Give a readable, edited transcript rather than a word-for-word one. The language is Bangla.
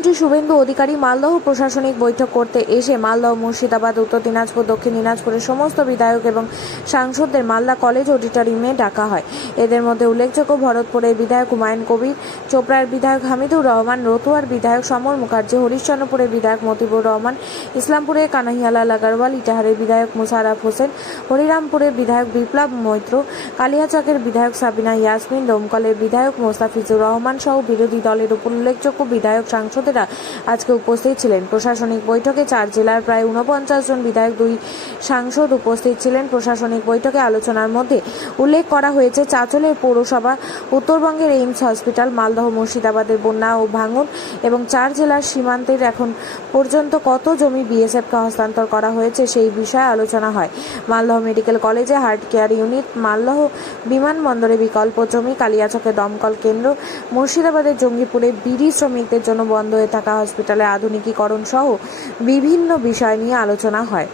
মুখ্যমন্ত্রী শুভেন্দু অধিকারী মালদহ প্রশাসনিক বৈঠক করতে এসে মালদহ, মুর্শিদাবাদ, উত্তর দিনাজপুর, দক্ষিণ দিনাজপুরের সমস্ত বিধায়ক এবং সাংসদদের মালদা কলেজ অডিটোরিয়ামে ডাকা হয়। এদের মধ্যে উল্লেখযোগ্য ভরতপুরের বিধায়ক হুমায়ুন কবির, চোপড়ার বিধায়ক হামিদুর রহমান, রতুয়ার বিধায়ক সমর মুখার্জি, হরিশ্চন্দ্রপুরের বিধায়ক মতিবুর রহমান, ইসলামপুরের কানাইয়ালাল আগরওয়াল, ইটাহারের বিধায়ক মুশাররফ হোসেন, হরিরামপুরের বিধায়ক বিপ্লব মৈত্র, কালিয়াচকের বিধায়ক সাবিনা ইয়াসমিন, দমকলের বিধায়ক মোস্তাফিজুর রহমান সহ বিরোধী দলের উপর উল্লেখযোগ্য বিধায়ক সাংসদেরা আজকে উপস্থিত ছিলেন। প্রশাসনিক বৈঠকে ৪ জেলার প্রায় ৪৯ জন বিধায়ক, 2 সাংসদ উপস্থিত ছিলেন। প্রশাসনিক বৈঠকে আলোচনার মধ্যে উল্লেখ করা হয়েছে চাঁচলের পৌরসভা, উত্তরবঙ্গের এইমস হসপিটাল, মালদহ মুর্শিদাবাদের বন্যা ও ভাঙন এবং ৪ জেলার সীমান্তের এখন পর্যন্ত কত জমি বিএসএফকে হস্তান্তর করা হয়েছে সেই বিষয়ে আলোচনা হয়। মালদহ মেডিকেল কলেজে হার্ট কেয়ার ইউনিট, মালদহ বিমানবন্দরে বিকল্প জমি, কালিয়াচকে দমকল কেন্দ্র, মুর্শিদাবাদের জঙ্গিপুরে বিড়ি শ্রমিকদের জন্য বন্ধ হয়ে থাকা হসপিটালের আধুনিকীকরণ সহ বিভিন্ন বিষয় নিয়ে আলোচনা হয়।